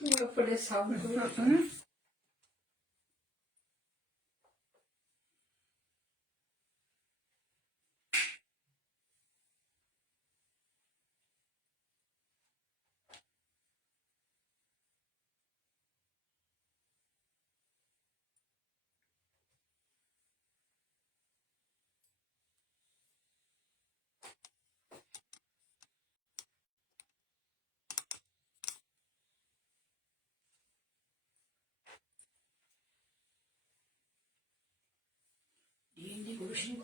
উপরে sound DND করিস নি,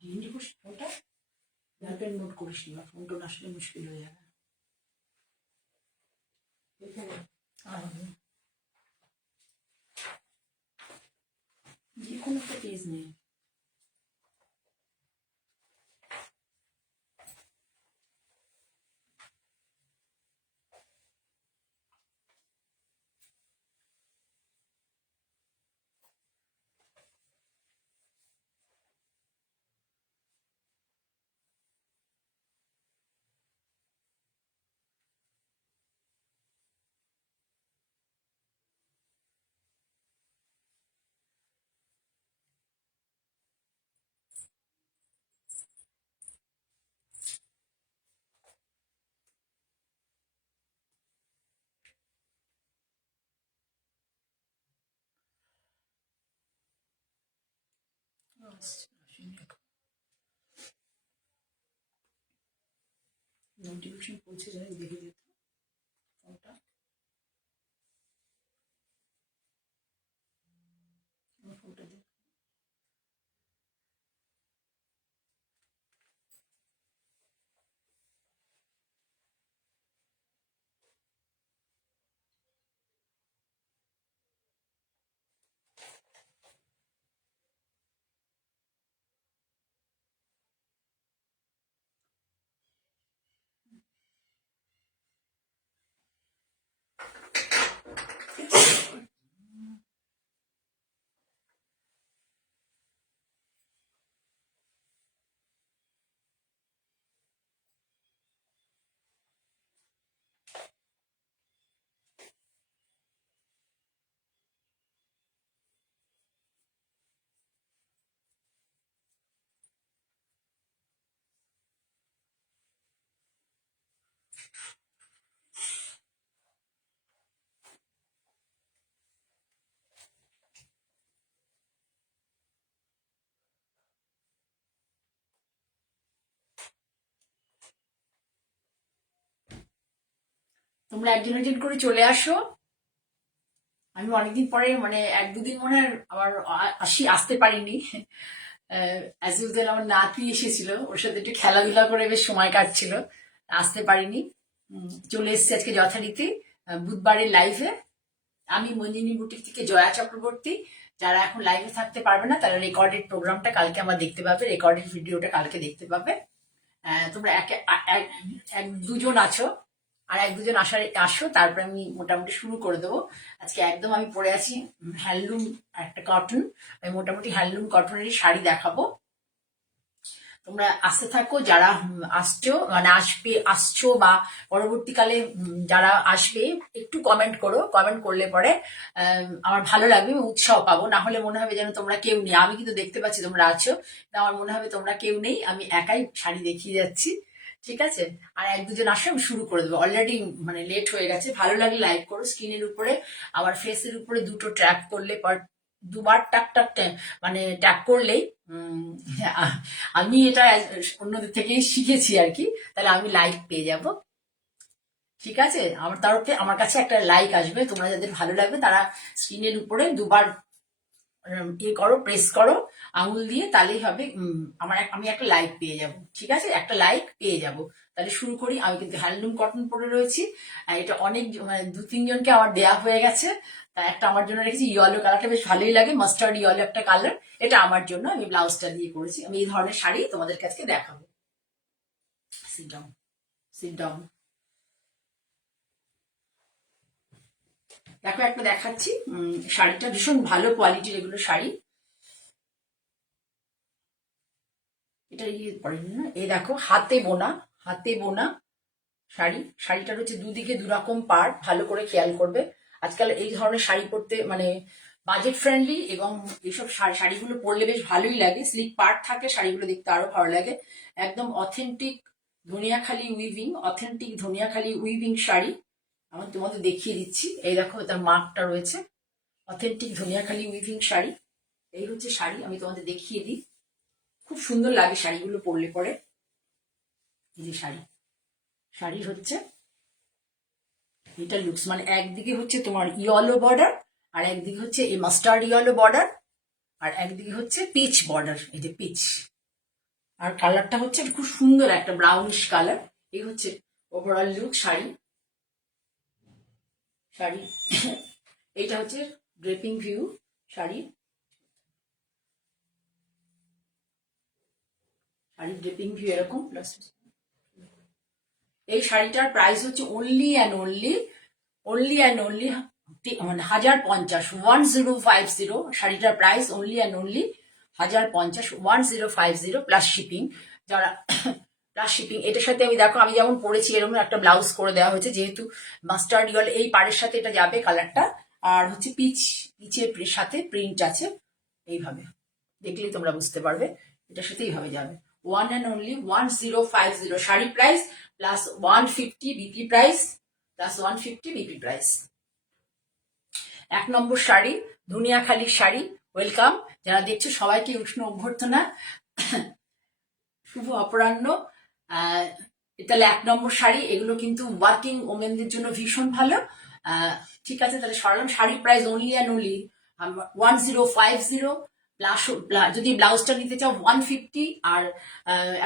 ডিএনডি করিস ফোনটা গার্লফ্রেন্ড নোট করিস নি, ফোন টোন আসলে মুশকিল হয়ে যাবে। যে কোনো একটা পেজ নেই। নোটিফিকেশন পৌঁছে যায়, দেখে যেত ফোনটা। আমার ফোনটা দেখ। তোমরা একজন একজন করে চলে আসো। আমি অনেকদিন পরে মানে এক দুদিন মনে হয় আমার আসতে পারিনি। অ্যাজ ইউজুয়াল আমার নাতি এসেছিল, ওর সাথে একটু খেলাধুলা করে বেশ সময় কাটছিল, আসতে পারিনি। চলে এসেছি আজকে যথারীতি বুধবারের লাইভে। আমি মঞ্জিনী বুটিক থেকে জয়া চক্রবর্তী। যারা এখন লাইভে থাকতে পারবে না তারা রেকর্ডেড প্রোগ্রামটা কালকে আমার দেখতে পাবে, রেকর্ডেড ভিডিওটা কালকে দেখতে পাবে। তোমরা এক দুজন আছো, আর এক দুজন আসো, তারপরে আমি মোটামুটি শুরু করে দেবো। আজকে একদম আমি পরে আছি হ্যান্ডলুম একটা কটন, আমি মোটামুটি হ্যান্ডলুম কটনেরই শাড়ি দেখাবো। তোমরা আসতে থাকো, যারা আসছো মানে আসছো বা পরবর্তীকালে যারা আসবে একটু কমেন্ট করো। কমেন্ট করলে পরে আমার ভালো লাগবে, উৎসাহ পাবো। না হলে মনে হবে যেন তোমরা কেউ নেই। আমি কিন্তু দেখতে পাচ্ছি তোমরা আছো, আমার মনে হবে তোমরা কেউ নেই, আমি একাই শাড়ি দেখিয়ে যাচ্ছি। ঠিক আছে, আর এক দুজন আসো, আমি শুরু করে দেবো। অলরেডি মানে লেট হয়ে গেছে। ভালো লাগলে লাইক করো। স্ক্রিনের উপরে আমার ফেসের উপরে দুটো ট্র্যাপ করলে পর দুবার টাক টাক মানে ট্যাপ করলেই আমি এটা অন্যদের থেকে শিখেছি আর কি, তাহলে আমি লাইক পেয়ে যাব। ঠিক আছে, আমার তরফে আমার কাছে একটা লাইক আসবে। তোমরা যাদের ভালো লাগবে তারা স্ক্রিনের উপরে দুবার ইয়ে করো, প্রেস করো আঙুল দিয়ে, তাহলেই হবে আমি একটা লাইক পেয়ে যাব। ঠিক আছে, একটা লাইক পেয়ে যাব। তাহলে শুরু করি। আমি কিন্তু হ্যান্ডলুম কটন পরে রয়েছি। এটা অনেক মানে দু তিনজনকে আমার দেয়া হয়ে গেছে। তা একটা আমার জন্য রেখেছি, ইয়েলো কালারটা বেশ ভালোই লাগে, মাস্টার্ড ইয়েলো একটা কালার। এটা আমার জন্য, আমি ব্লাউজটা দিয়ে করেছি। আমি এই ধরনের শাড়ি তোমাদের কাছে দেখাবো। Sit down, sit down. দেখো একটা দেখাচ্ছি, শাড়িটা ভীষণ ভালো কোয়ালিটির, এগুলো শাড়ি। এটা ইয়ে পড়েনি না, এই দেখো হাতে বোনা, হাতে বোনা শাড়িটার হচ্ছে দুদিকে দুরকম পার্ট, ভালো করে খেয়াল করবে। আজকাল এই ধরনের শাড়ি পরতে মানে বাজেট ফ্রেন্ডলি, এবং এইসব শাড়িগুলো পরলে বেশ ভালোই লাগে। স্লিক পার্ট থাকলে শাড়িগুলো দেখতে আরো ভালো লাগে। একদম অথেন্টিক ধনিয়াখালি উইভিং শাড়ি আমি তোমাদের দেখিয়ে দিচ্ছি। এই দেখো, তার মার্কটা রয়েছে, অথেন্টিক ধনিয়াখালি উইভিং শাড়ি। এই হচ্ছে শাড়ি, আমি তোমাদের দেখিয়ে দিই। খুব সুন্দর লাগে শাড়িগুলো পরলে পরে। এই যে শাড়ির হচ্ছে এটা লুকস, মানে একদিকে হচ্ছে তোমার ইয়েলো বর্ডার, আর একদিকে হচ্ছে এই মাস্টার্ড ইয়েলো বর্ডার, আর একদিকে হচ্ছে পিচ বর্ডার, এই যে পিচ। আর কালারটা হচ্ছে খুব সুন্দর একটা ব্রাউনিশ কালার। এই হচ্ছে ওভারঅল লুক শাড়ি। এইটা হচ্ছে ড্রেপিং ভিউ শাড়ির ড্রেপিং ভিউ এরকম। প্লাস এই শাড়িটার প্রাইস হচ্ছে অনলি অ্যান্ড অনলি মানে 1050, 1050। শাড়িটার price only and only 1050, 1050 plus shipping. যারা প্লাস শিপিং, এটার সাথে আমি দেখো আমি যেমন পরেছি এরকম একটা ব্লাউজ করে দেওয়া হয়েছে, যেহেতু মাস্টার্ড ইয়েলো এই পাড়ের সাথে এটা যাবে কালারটা। আর হচ্ছে পিচের সাথে প্রিন্ট আছে, এইভাবে দেখলেই তোমরা বুঝতে পারবে। এটার সাথে এইভাবে যাবে। One and only 1050 sari price, plus 150 BP price, plus 150 BP price. 1 number sari, ধনিয়াখালির শাড়ি। ওয়েলকাম যারা দেখছো সবাইকে উষ্ণ অভ্যর্থনা, শুভ অপরাহ্ন। তাহলে 1 নম্বর শাড়ি, এগুলো কিন্তু ওয়ার্কিং ওমেনদের জন্য ভীষণ ভালো। ঠিক আছে, তাহলে সরলাম। শাড়ির price only and only 1050, plus যদি ব্লাউজটা নিতে চাও 150, আর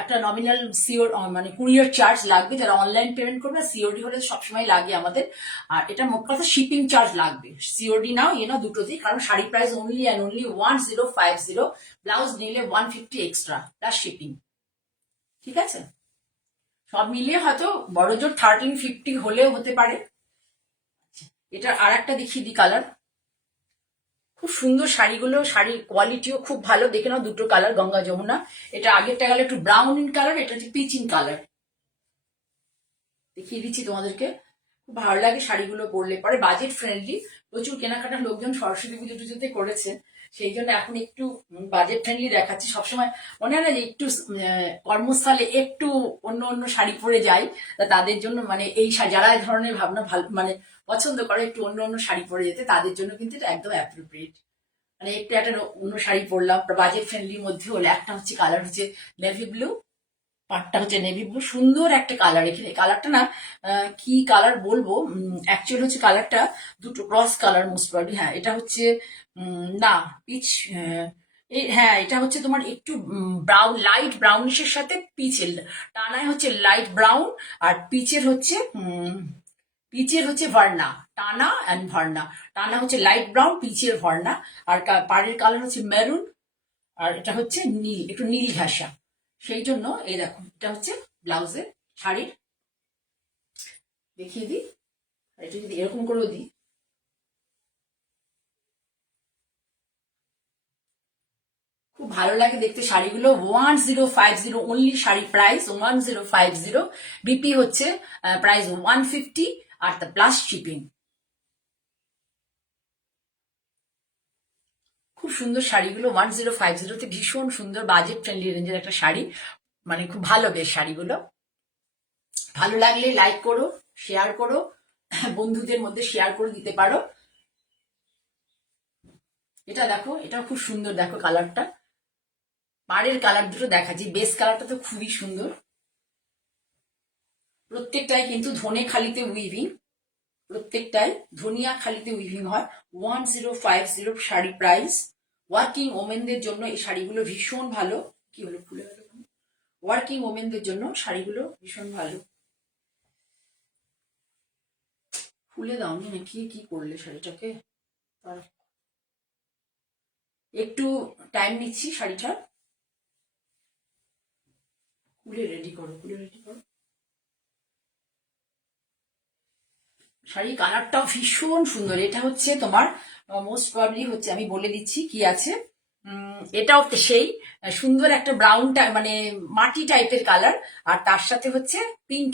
একটা নমিনাল সিওর মানে কুরিয়ার চার্জ লাগবে। যারা অনলাইন পেমেন্ট করবে, সিওডি হলে সবসময় লাগে আমাদের। আর এটা মোট কথা শিপিং চার্জ লাগবে, সিওডি নাও নাও দুটোতেই, কারণ শাড়ির price only and only 1050, blouse নিলে 150 এক্সট্রা প্লাস শিপিং। ঠিক আছে, সব মিলিয়ে হয়তো বড় জোর 1350 হলেও হতে পারে। এটার আর একটা দেখিয়ে দিই কালার। খুব সুন্দর শাড়িগুলো, শাড়ির কোয়ালিটিও খুব ভালো। দেখে নাও, দুটো কালার গঙ্গা যমুনা। এটা আগেরটা গেল একটু ব্রাউন ইন কালার, এটা হচ্ছে পিচ ইন কালার। দেখিয়ে দিচ্ছি তোমাদেরকে। খুব ভালো লাগে শাড়িগুলো পরলে পরে, বাজেট ফ্রেন্ডলি। প্রচুর কেনাকাটা লোকজন সরস্বতী পুজো টুজোতে করেছেন, সেই জন্য এখন একটু বাজেট ফ্রেন্ডলি দেখাচ্ছি। সবসময় মনে হয় না যে একটু কর্মস্থলে একটু অন্য অন্য শাড়ি পরে যাই, তাদের জন্য মানে এই যারা এই ধরনের ভাবনা ভালো মানে পছন্দ করে একটু অন্য অন্য শাড়ি পরে যেতে, তাদের জন্য কিন্তু এটা একদম অ্যাপ্রোপ্রিয়েট। মানে একটু একটা অন্য শাড়ি পরলাম, বাজেট ফ্রেন্ডলির মধ্যে হলে। একটা হচ্ছে কালার হচ্ছে নেভি ব্লু, পাটটা হচ্ছে নেভি ব্লু, সুন্দর একটা কালার। এখানে কালারটা না কি কালার বলবো, অ্যাকচুয়ালি হচ্ছে কালারটা দুটো ক্রস কালার মোস্ট প্রবাবলি। হ্যাঁ, এটা হচ্ছে না পিচ, হ্যাঁ এটা হচ্ছে তোমার একটু ব্রাউন, লাইট ব্রাউনিশের সাথে পিচের টানায় হচ্ছে লাইট ব্রাউন, আর পিচের হচ্ছে ভার্না। টানা অ্যান্ড ভার্না, টানা হচ্ছে লাইট ব্রাউন, পিচের ভার্না। আর পাড়ের কালার হচ্ছে মেরুন, আর এটা হচ্ছে নীল, একটু নীল ঘাসা। সেই জন্য এই দেখো, এটা হচ্ছে ব্লাউজের শাড়ির। দেখিয়ে দিই, এটা যদি এরকম করেও দিই, খুব ভালো লাগে দেখতে শাড়িগুলো। 1050 অনলি শাড়ি প্রাইস 1050, বিপি হচ্ছে প্রাইস 150, আর তা প্লাস শিপিং। খুব সুন্দর শাড়িগুলো 1050-তে, ভীষণ সুন্দর বাজেট ফ্রেন্ডলি রেঞ্জের একটা শাড়ি, মানে খুব ভালো বেশ শাড়িগুলো। ভালো লাগলে লাইক করো, শেয়ার করো, বন্ধুদের মধ্যে শেয়ার করে দিতে পারো। এটা দেখো, এটা খুব সুন্দর, দেখো কালারটা। পাড়ের কালার দুটো দেখাচ্ছি, বেস কালারটা তো খুবই সুন্দর। প্রত্যেকটাই কিন্তু ধনেখালিতে উইভিং, প্রত্যেকটাই ধনিয়া খালিতে উইভিং হয়। 1050 শাড়ি প্রাইস। ওয়ার্কিং ওমেনদের জন্য এই শাড়িগুলো ভীষণ ভালো। কি হলো, খুলে গেল? ওয়ার্কিং ওমেনদের জন্য শাড়িগুলো ভীষণ ভালো। খুলে দাওনি নাকি, কি করলে শাড়িটাকে? একটু টাইম নিচ্ছি, শাড়িটা খুলে রেডি করো। শাড়ির কালারটাও ভীষণ সুন্দর। এটা হচ্ছে তোমার মোস্ট প্রবাবলি হচ্ছে, আমি বলে দিচ্ছি কি আছে। এটাও সেই সুন্দর একটা ব্রাউন মানে মাটি টাইপের কালার, আর তার সাথে হচ্ছে পিঙ্ক,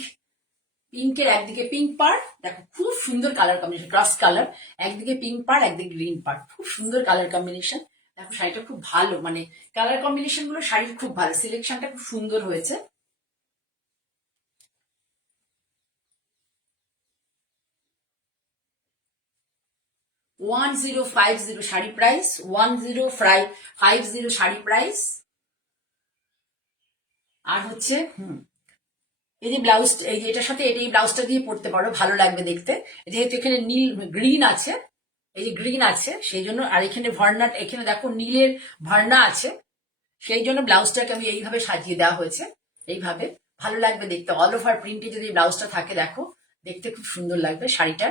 পিঙ্কের একদিকে পিঙ্ক পাড়, দেখো খুব সুন্দর কালার কম্বিনেশন, ক্রস কালার, একদিকে পিঙ্ক পাড় একদিকে গ্রিন পাড়, খুব সুন্দর কালার কম্বিনেশন। দেখো শাড়িটা খুব ভালো, মানে কালার কম্বিনেশন গুলো শাড়ির খুব ভালো, সিলেকশনটা খুব সুন্দর হয়েছে। $1050 শাড়ি প্রাইস, 1050 শাড়ি প্রাইস। আর হচ্ছে এই যে ব্লাউজ, এই যে এটার সাথে এই ব্লাউজটা দিয়ে পরতে পারো, ভালো লাগবে দেখতে, যেহেতু এখানে নীল গ্রিন আছে, এই যে গ্রিন আছে সেই জন্য, আর এখানে ভর্না, এখানে দেখো নীলের ভর্না আছে, সেই জন্য ব্লাউজটাকে আমি এইভাবে সাজিয়ে দেওয়া হয়েছে, এইভাবে ভালো লাগবে দেখতে। অল ওভার প্রিন্টে যদি ব্লাউজটা থাকে দেখো, দেখতে খুব সুন্দর লাগবে শাড়িটা।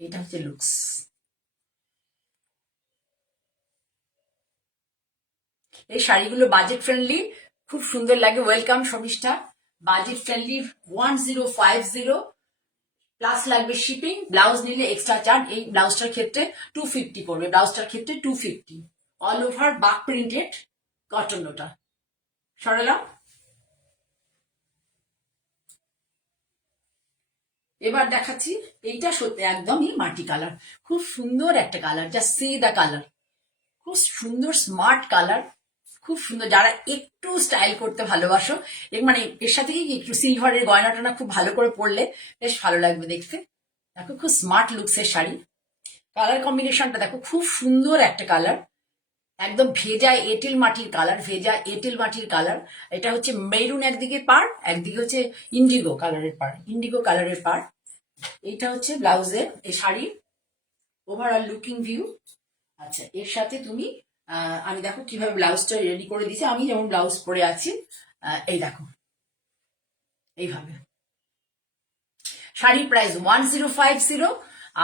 এটা হচ্ছে লুকস। এই শাড়িগুলো বাজেট ফ্রেন্ডলি, খুব সুন্দর লাগে। Welcome Sharmishtha, budget friendly 1050 plus লাগবে শিপিং, ব্লাউজ নিলে এক্সট্রা চার্জ। এই ব্লাউজটার ক্ষেত্রে 250 পড়বে, ব্লাউজটার ক্ষেত্রে 250, all over block printed cotton. ওটা সরালাম। এবার দেখাচ্ছি, এইটা সত্যি একদমই মাটি কালার, খুব সুন্দর একটা colour, just see the colour, খুব সুন্দর স্মার্ট কালার, খুব সুন্দর। যারা একটু স্টাইল করতে ভালোবাসো, মানে এর সাথে কি একটু সিলভারের গয়না টয়না খুব ভালো করে পরলে বেশ ভালো লাগবে দেখতে। দেখো খুব স্মার্ট লুকসের শাড়ি, কালার কম্বিনেশনটা দেখো খুব সুন্দর একটা কালার, একদম ভেজা এঁটেল মাটির কালার, ভেজা এঁটেল মাটির কালার। এটা হচ্ছে মেরুন একদিকে পার, একদিকে হচ্ছে ইন্ডিগো কালারের পার, ইন্ডিগো কালারের পার। এইটা হচ্ছে ব্লাউজের, এই শাড়ির ওভারঅল লুকিং ভিউ। আচ্ছা, এর সাথে তুমি আমি দেখো কিভাবে ব্লাউজটা রেডি করে দিয়েছি, আমি যেমন ব্লাউজ পরে আছি, এই দেখো এইভাবে। শাড়ির প্রাইস 1050,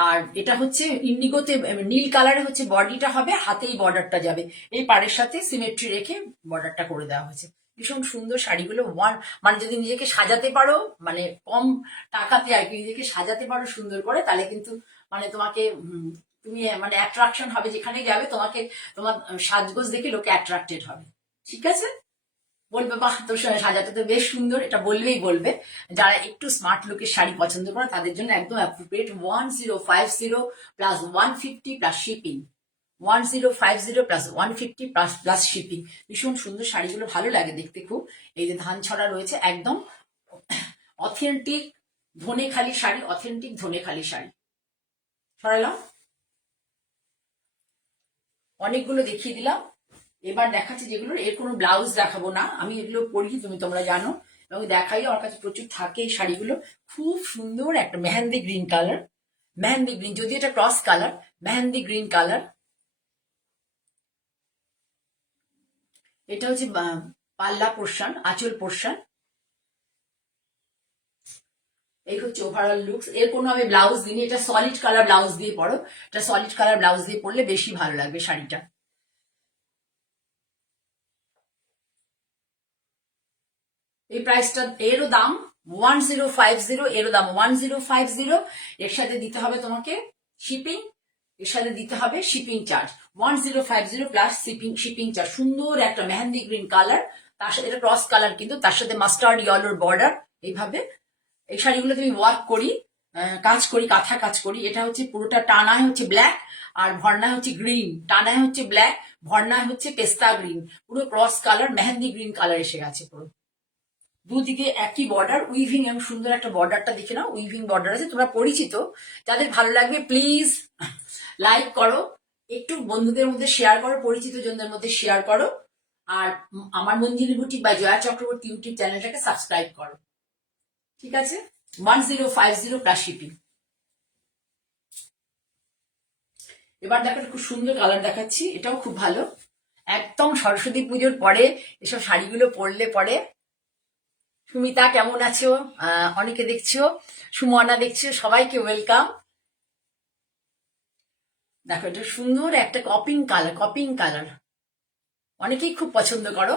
আর এটা হচ্ছে ইন্ডিগোতে নীল কালারে হচ্ছে বডিটা হবে, হাতেই বর্ডারটা যাবে, এই পাড়ের সাথে সিমেট্রি রেখে বর্ডারটা করে দেওয়া হয়েছে। ভীষণ সুন্দর শাড়িগুলো, মানে যদি নিজেকে সাজাতে পারো, মানে কম টাকাতে আর কি নিজেকে সাজাতে পারো সুন্দর করে, তাহলে কিন্তু মানে তোমাকে তুমি মানে অ্যাট্রাকশন হবে, যেখানে যাবে তোমাকে, তোমার সাজগোজ দেখে লোকে অ্যাট্রাক্টেড হবে। ঠিক আছে, বলবে বাহ তোর সাজাটা তো বেশ সুন্দর, এটা বলবেই বলবে। যারা একটু স্মার্ট লুকের শাড়ি পছন্দ করে তাদের জন্য একদম appropriate. 1050 plus 150 plus shipping, 1050 plus 150 plus shipping. ভীষণ সুন্দর শাড়িগুলো, ভালো লাগে দেখতে খুব। এই যে ধান ছড়া রয়েছে, একদম অথেন্টিক ধনেখালি শাড়ি, অথেন্টিক ধনেখালি শাড়ি। সরালাম, অনেকগুলো দেখিয়ে দিলাম। এবার দেখাচ্ছি যেগুলো, এর কোনো ব্লাউজ দেখাবো না, আমি এগুলো পরি, তোমরা জানো, এবং দেখাই, আমার কাছে প্রচুর থাকে এই শাড়িগুলো। খুব সুন্দর একটা mehendi green colour, mehendi green, যদি এটা cross colour, mehendi green colour. এটা হচ্ছে পাল্লা পোর্শন, আঁচল পোর্শন। এই হচ্ছে ওভারঅল লুকস। এর কোনো আমি ব্লাউজ দিইনি, এটা সলিড কালার ব্লাউজ দিয়ে পরো, এটা সলিড কালার ব্লাউজ দিয়ে পরলে বেশি ভালো লাগবে শাড়িটা। এই প্রাইসটা, এরও দাম 1050, এরও দাম 1050। এর সাথে দিতে হবে তোমাকে শিপিং, এর সাথে দিতে হবে shipping charge, 1050 plus shipping charge. সুন্দর একটা মেহেন্দি গ্রিন কালার, তার সাথে এটা ক্রস কালার, কিন্তু তার সাথে মাস্টার্ড ইয়েলোর বর্ডার। এইভাবে এই শাড়িগুলো তুমি ওয়ার্ক করি, কাজ করি, কাঁথা কাজ করি। এটা হচ্ছে পুরোটা টানায় হচ্ছে ব্ল্যাক, আর ভর্নায় হচ্ছে গ্রিন, টানায় হচ্ছে ব্ল্যাক, ভর্নায় হচ্ছে পেস্তা গ্রিন, পুরো cross colour mehendi green colour এসে গেছে পুরো। দুদিকে একই বর্ডার, উইভিং, এবং সুন্দর একটা বর্ডারটা দেখে নাও, উইভিং বর্ডার আছে। তোমরা পরিচিত, যাদের ভালো লাগবে প্লিজ লাইক করো, একটু বন্ধুদের মধ্যে শেয়ার করো, পরিচিত জনদের মধ্যে শেয়ার করো, আর আমার মঞ্জিরি বুটিক বা জয়া চক্রবর্তী ইউটিউব চ্যানেলটাকে সাবস্ক্রাইব করো। ঠিক আছে, 1050 প্লাস শিপিং। এবার দেখো খুব সুন্দর কালার দেখাচ্ছি, এটাও খুব ভালো, একদম সরস্বতী পুজোর পরে এসব শাড়িগুলো পরলে পরে। সুমিতা কেমন আছো? অনেকে দেখছো, সুমনা দেখছো, সবাইকে ওয়েলকাম। দেখো এটা সুন্দর একটা কপিং কালার, কপিং কালার অনেকেই খুব পছন্দ করো,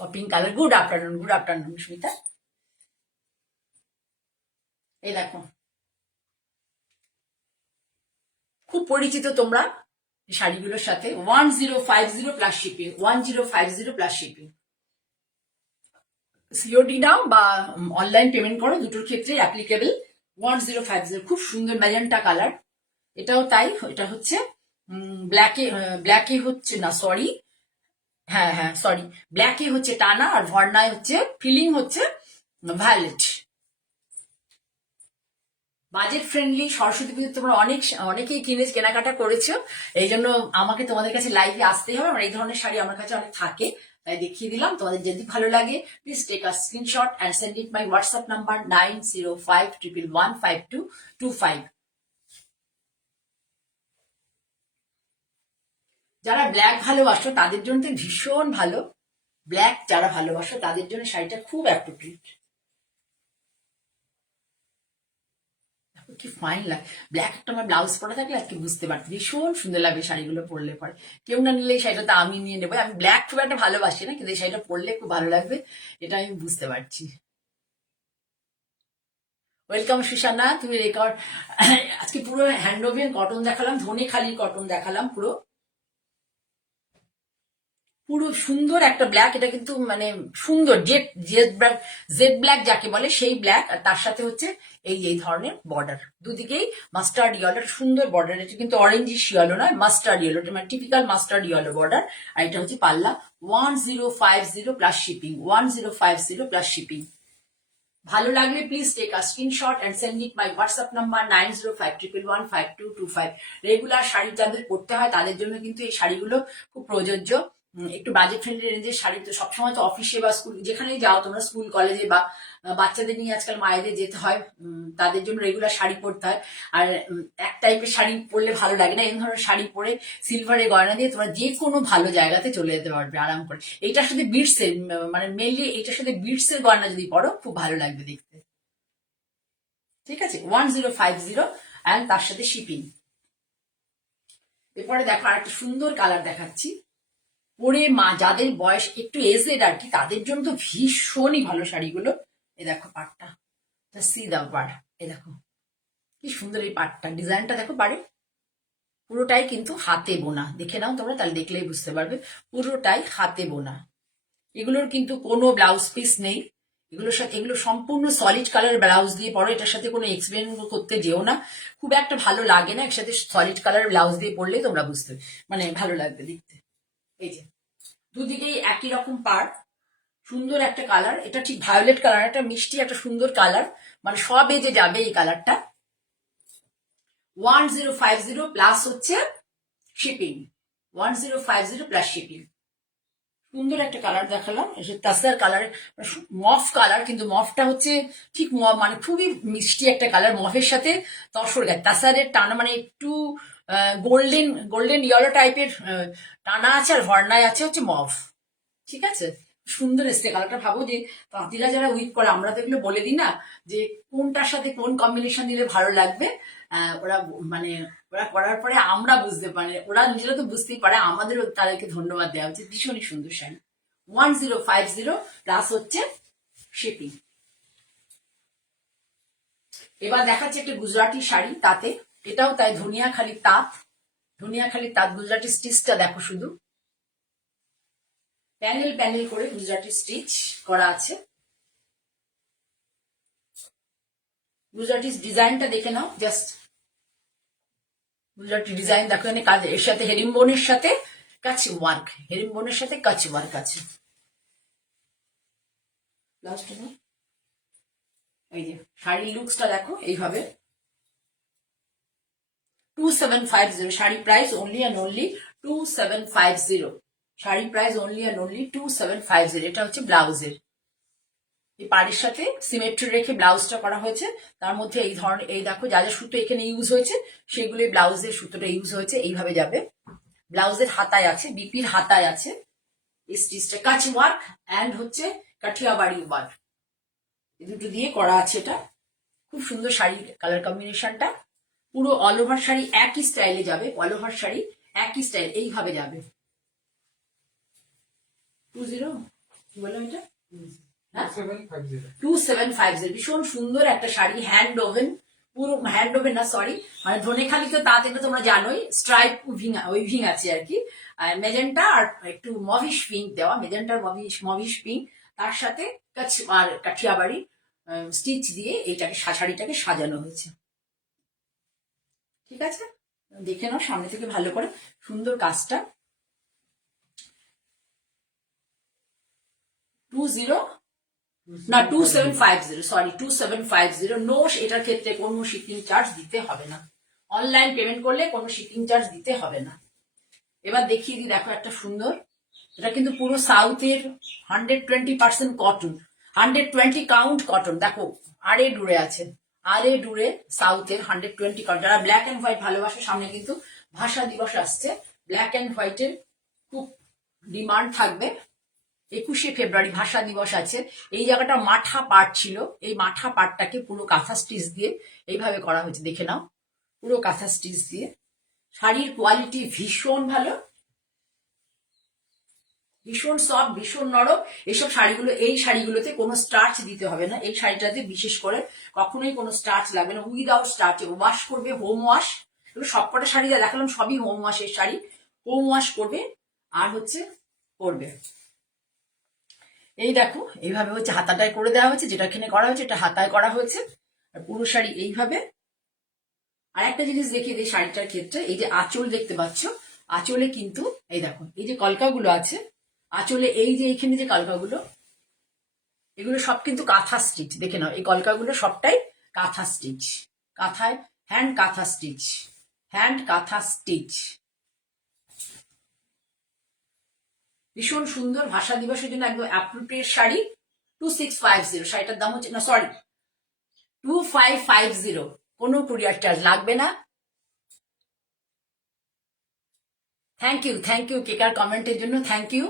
কপিং colour. Good afternoon, good afternoon Sumita. এই দেখো খুব পরিচিত তোমরা এই শাড়িগুলোর সাথে। 1050 plus shipping, 1050 plus shipping. COD now বা অনলাইন পেমেন্ট করো, দুটোর ক্ষেত্রে অ্যাপ্লিকেবল। 1050, খুব সুন্দর ম্যাজেন্টা কালার। এটাও তাই, এটা হচ্ছে ব্ল্যাকে, ব্ল্যাকে হচ্ছে না সরি, হ্যাঁ হ্যাঁ সরি, ব্ল্যাকে হচ্ছে টানা আর ভর্নায় হচ্ছে ফিলিং হচ্ছে ভায়োলেট। বাজেট ফ্রেন্ডলি, সরস্বতী পুজো তোমরা অনেকেই কেনাকাটা করেছো, এই জন্য আমাকে তোমাদের কাছে লাইভে আসতেই হবে। আমার এই ধরনের শাড়ি আমার কাছে অনেক থাকে, তাই দেখিয়ে দিলাম। তোমাদের যদি ভালো লাগে please take a screenshot and send it my WhatsApp number 9051115225। যারা ব্ল্যাক ভালোবাসো তাদের জন্য তো ভীষণ ভালো, ব্ল্যাক যারা ভালোবাসো তাদের জন্য শাড়িটা খুব অ্যাপ্রোপ্রিয়েট। কি ফাইন লাগে, ব্ল্যাক একটা আমার ব্লাউজ পরা থাকলে আজকে বুঝতে পারছি ভীষণ সুন্দর লাগবে শাড়িগুলো পরলে পরে। কেউ না নিলে এই শাড়িটা তো আমি নিয়ে নেবো। আমি ব্ল্যাক খুব একটা ভালোবাসি না, কিন্তু এই শাড়িটা পরলে খুব ভালো লাগবে, এটা আমি বুঝতে পারছি। ওয়েলকাম সুশানা, তুমি রেকর্ড। আজকে পুরো হ্যান্ডওভেন কটন দেখালাম, ধনেখালির কটন দেখালাম পুরো, পুরো সুন্দর একটা ব্ল্যাক। এটা কিন্তু মানে সুন্দর Z jet black, jet black যাকে বলে সেই ব্ল্যাক, আর তার সাথে হচ্ছে এই ধরনের বর্ডার দুদিকেই মাস্টার্ড ইয়েলো, সুন্দর বর্ডার। এটা কিন্তু অরেঞ্জিশ ইয়েলো নয়, মাস্টার্ড ইয়েলো, এটা মানে টিপিক্যাল মাস্টার্ড ইয়েলো বর্ডার। আর এটা হচ্ছে পাল্লা। 1050 প্লাস শিপিং, 1050 প্লাস শিপিং। ভালো লাগলে please take a screenshot and send it my WhatsApp number 9051115225। Regular sari যাদের পরতে হয় তাদের জন্য কিন্তু এই শাড়িগুলো খুব প্রযোজ্য। একটু বাজেট ফ্রেন্ডলি রেঞ্জের শাড়ি, তো সবসময় তো অফিসে বা স্কুল যেখানেই যাও তোমরা, স্কুল কলেজে বা বাচ্চাদের নিয়ে আজকাল মায়েদের যেতে হয়, তাদের জন্য রেগুলার শাড়ি পরতে হয়। আর এক টাইপের শাড়ি পরলে ভালো লাগে না, এই ধরনের শাড়ি পরে সিলভারের গয়না দিয়ে তোমরা যে কোনো ভালো জায়গাতে চলে যেতে পারবে আরাম করে। এইটার সাথে বিটস এর, মানে মেনলি এইটার সাথে বিটস এর গয়না যদি পরো খুব ভালো লাগবে দেখতে। ঠিক আছে, 1050 অ্যান্ড তার সাথে শিপিং। এরপরে দেখো আর একটা সুন্দর কালার দেখাচ্ছি, পরে মা যাদের বয়স একটু এজেড আর কি, তাদের জন্য তো ভীষণই ভালো শাড়িগুলো। এ দেখো পাটটা, সি দাও পাড়, এ দেখো কি সুন্দর এই পাটটা, ডিজাইনটা দেখো পারে, পুরোটাই কিন্তু হাতে বোনা। দেখে নাও তোমরা, তাহলে দেখলেই বুঝতে পারবে পুরোটাই হাতে বোনা। এগুলোর কিন্তু কোনো ব্লাউজ পিস নেই, এগুলোর সাথে এগুলো সম্পূর্ণ সলিড কালার ব্লাউজ দিয়ে পরো, এটার সাথে কোনো এক্সপেরিমেন্ট করতে যেও না, খুব একটা ভালো লাগে না। একসাথে সলিড কালার ব্লাউজ দিয়ে পরলে তোমরা বুঝতে মানে ভালো লাগবে দেখতে। এই যে দুদিকেই একই রকম পাড়, সুন্দর একটা কালার, এটা ঠিক ভায়োলেট কালার, একটা মিষ্টি একটা সুন্দর কালার, মানে সব এজে যাবে এই কালারটা। 1050 প্লাস হচ্ছে শিপিং, 1050 প্লাস শিপিং। সুন্দর একটা কালার দেখালাম, তাসার কালার, মফ কালার, কিন্তু মফটা হচ্ছে ঠিক মানে খুবই মিষ্টি একটা কালার, মফের সাথে তসর গায়ে তাসারের টানা, মানে একটু গোল্ডেন গোল্ডেন ইয়েলো টাইপের টানা আছে, আর ভর্নায় আছে হচ্ছে মফ। ঠিক আছে, সুন্দর এসছে কালারটা। ভাবো যে তাঁতিরা যারা উইক করে, আমরা তো এগুলো বলে দিই না যে কোনটার সাথে কোন কম্বিনেশন দিলে ভালো লাগবে। ওরা মানে ওরা করার পরে আমরা বুঝতে পারি, ওরা নিজেরা তো বুঝতেই পারে, আমাদেরও তাদেরকে ধন্যবাদ দেওয়া উচিত। ভীষণই সুন্দর শাড়ি, 1050 প্লাস হচ্ছে শিপিং। এবার দেখাচ্ছে একটা গুজরাটি শাড়ি, তাতে এটাও তাই, ধনিয়াখালি তাঁত, ধনিয়াখালি তাঁত গুজরাটি স্টিচটা দেখো শুধু, প্যানেল প্যানেল করে গুজরাটি স্টিচ করা আছে। গুজরাটি ডিজাইনটা দেখে নাও জাস্ট, গুজরাটি ডিজাইন দেখো, এখানে কাজ, এর সাথে হেরিম্বোনের সাথে কাচ ওয়ার্ক, হেরিম্বোনের সাথে কাচ ওয়ার্ক আছে। এই যে শাড়ির লুকসটা দেখো এইভাবে, 2750, sari price only and only 2750, sari price only and only 2750। এটা হচ্ছে ব্লাউজের, এই পাড়ের সাথে সিমেট্রি রেখে ব্লাউজটা করা হয়েছে। তার মধ্যে এই ধরনের, এই দেখো যা যা সুতো এখানে ইউজ হয়েছে সেগুলি ব্লাউজের সুতোটা ইউজ হয়েছে, এইভাবে যাবে। ব্লাউজের হাতায় আছে, বিপির হাতায় আছে এই স্টিচটা, কাচ ওয়ার্ক অ্যান্ড হচ্ছে কাঠিয়াবাড়ি ওয়ার্ক, এই দুটো দিয়ে করা আছে। এটা খুব সুন্দর শাড়ির কালার কম্বিনেশনটা, পুরো অল ওভার শাড়ি একই স্টাইলে যাবে, অল ওভার শাড়ি একই স্টাইল এইভাবে যাবে। 20 কি বললাম এটা, 2750, ভীষণ সুন্দর একটা শাড়ি, হ্যান্ড ওভেন, পুরো হ্যান্ডলুমের না, সরি, মানে ধনেখালি তো তাতে তো তোমরা জানোই স্ট্রাইপ উইভিং আছে আর কি। মেজেন্টা আর একটু মভিশ পিঙ্ক দেওয়া, মেজেন্টার মভিশ পিঙ্ক, তার সাথে আর কাঠিয়াবাড়ি স্টিচ দিয়ে এইটাকে শাড়িটাকে সাজানো হয়েছে। ঠিক আছে, দেখে নাও সামনে থেকে ভালো করে, সুন্দর কাজটা। 2750, সরি 2750। নো, এটার ক্ষেত্রে কোনো শিপিং চার্জ দিতে হবে না, অনলাইন পেমেন্ট করলে কোনো শিপিং চার্জ দিতে হবে না। এবার দেখিয়ে দিই, দেখো একটা সুন্দর, এটা কিন্তু পুরো সাউথের 120% কটন, 120 কাউন্ট কটন। দেখো আরে ডুরে আছে, আরে ডুরে সাউথের 120 কাউন্ট। যারা ব্ল্যাক অ্যান্ড হোয়াইট ভালোবাসে, সামনে কিন্তু ভাষা দিবস আসছে, ব্ল্যাক অ্যান্ড হোয়াইটের খুব ডিমান্ড থাকবে। 21শে ফেব্রুয়ারি ভাষা দিবস আছে। এই জায়গাটা মাঠা পাট ছিল, এই মাঠা পাটটাকে পুরো কাঁথা স্টিচ দিয়ে এইভাবে করা হয়েছে, দেখে নাও, পুরো কাঁথা স্টিচ দিয়ে। শাড়ির কোয়ালিটি ভীষণ ভালো, ভীষণ সফট, ভীষণ নরম। এইসব শাড়িগুলো, এই শাড়িগুলোতে কোনো স্টার্চ দিতে হবে না, এই শাড়িটাতে বিশেষ করে কখনোই কোনো স্টার্চ লাগবে না, উইদাউট স্টার্চ। ওয়াশ করবে, হোম ওয়াশ, এগুলো সবকটা শাড়ি যা দেখালাম সবই হোম ওয়াশের শাড়ি, হোম ওয়াশ করবে আর হচ্ছে করবে। এই দেখো এইভাবে হচ্ছে হাতাটায় করে দেওয়া হয়েছে, যেটা এখানে করা হয়েছে এটা হাতায় করা হয়েছে, আর পুরো শাড়ি এইভাবে। আর একটা জিনিস দেখিয়ে দিই শাড়িটার ক্ষেত্রে, এই যে আঁচল দেখতে পাচ্ছ, আঁচলে কিন্তু এই দেখো এই যে কলকাগুলো আছে আঁচলে, এই যে এইখানে যে কলকাগুলো, এগুলো সব কিন্তু কাঁথা স্টিচ, দেখে নাও এই কলকাগুলো সবটাই কাঁথা স্টিচ, কাঁথায় হ্যান্ড কাঁথা স্টিচ, হ্যান্ড কাঁথা স্টিচ। ভীষণ সুন্দর, ভাষা দিবসের জন্য একদম অ্যাপ্রোপ্রিয়েট শাড়ি। 2650, শাড়িটার দাম হচ্ছে, না সরি 2550, কোনো কুরিয়ার চার্জ লাগবে না। থ্যাংক ইউ কেকার কমেন্টের জন্য, থ্যাংক ইউ।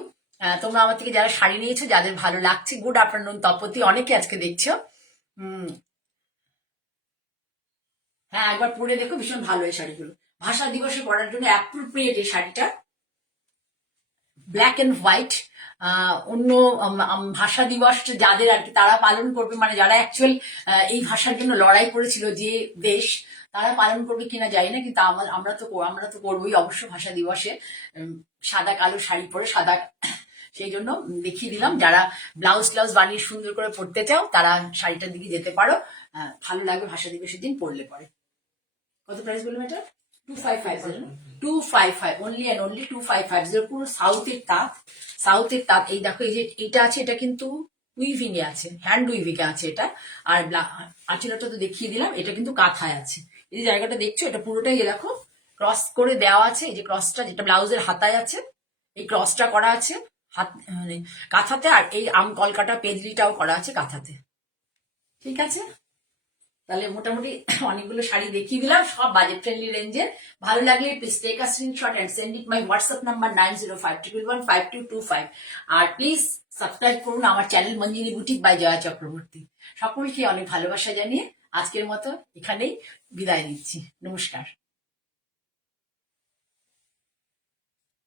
তোমরা আমার থেকে যারা শাড়ি নিয়েছো, যাদের ভালো লাগছে, গুড আফটারনুন তপতি, অনেকে আজকে দেখছো। হ্যাঁ, একবার পরে দেখো, ভীষণ ভালো এই শাড়িগুলো, ভাষা দিবসে পরার জন্য অ্যাপ্রোপ্রিয়েট এই শাড়িটা, ব্ল্যাক অ্যান্ড হোয়াইট। অন্য ভাষা দিবস যাদের আর কি তারা পালন করবে, মানে যারা অ্যাকচুয়াল এই ভাষার জন্য লড়াই করেছিল যে দেশ, তারা পালন করবে কিনা জানি না, কিন্তু আমরা তো করবোই অবশ্য ভাষা দিবসে, সাদা কালো শাড়ি পরে, সাদা, সেই জন্য দেখিয়ে দিলাম। যারা ব্লাউজ বানিয়ে সুন্দর করে পরতে চাও, তারা শাড়িটার দিকে যেতে পারো, ভালো লাগবে ভাষা দিবসের দিন পরলে পরে। কত প্রাইস বললাম এটা? 2550, 255, অনলি অ্যান্ড অনলি 2550। পুরো সাউথের তাঁত। এই দেখো এই যে এটা আছে, এটা কিন্তু উইভিং এ আছে, হ্যান্ড উইভিং এ আছে এটা। আর আঁচলটা তো দেখিয়ে দিলাম, এটা কিন্তু কাঁথায় আছে। এই যে জায়গাটা দেখছো, এটা পুরোটাই দেখো ক্রস করে দেওয়া আছে, এই যে ক্রসটা যেটা ব্লাউজের হাতায় আছে, এই ক্রসটা করা আছে হাত, মানে কাঁথাতে। আর এই কলকাটা পেজলিটাও করা আছে কাঁথাতে। ঠিক আছে, তাহলে মোটামুটি অনেকগুলো শাড়ি দেখিয়ে দিলাম, সব বাজেট ফ্রেন্ডলি রেঞ্জের। ভালো লাগলে please take a screenshot and send it my WhatsApp number 9051115225। আর প্লিজ সাবস্ক্রাইব করুন আমার channel Manjini boutique by Joya Chakraborty. সকলকে অনেক ভালোবাসা জানিয়ে আজকের মতো এখানেই বিদায় নিচ্ছি, নমস্কার।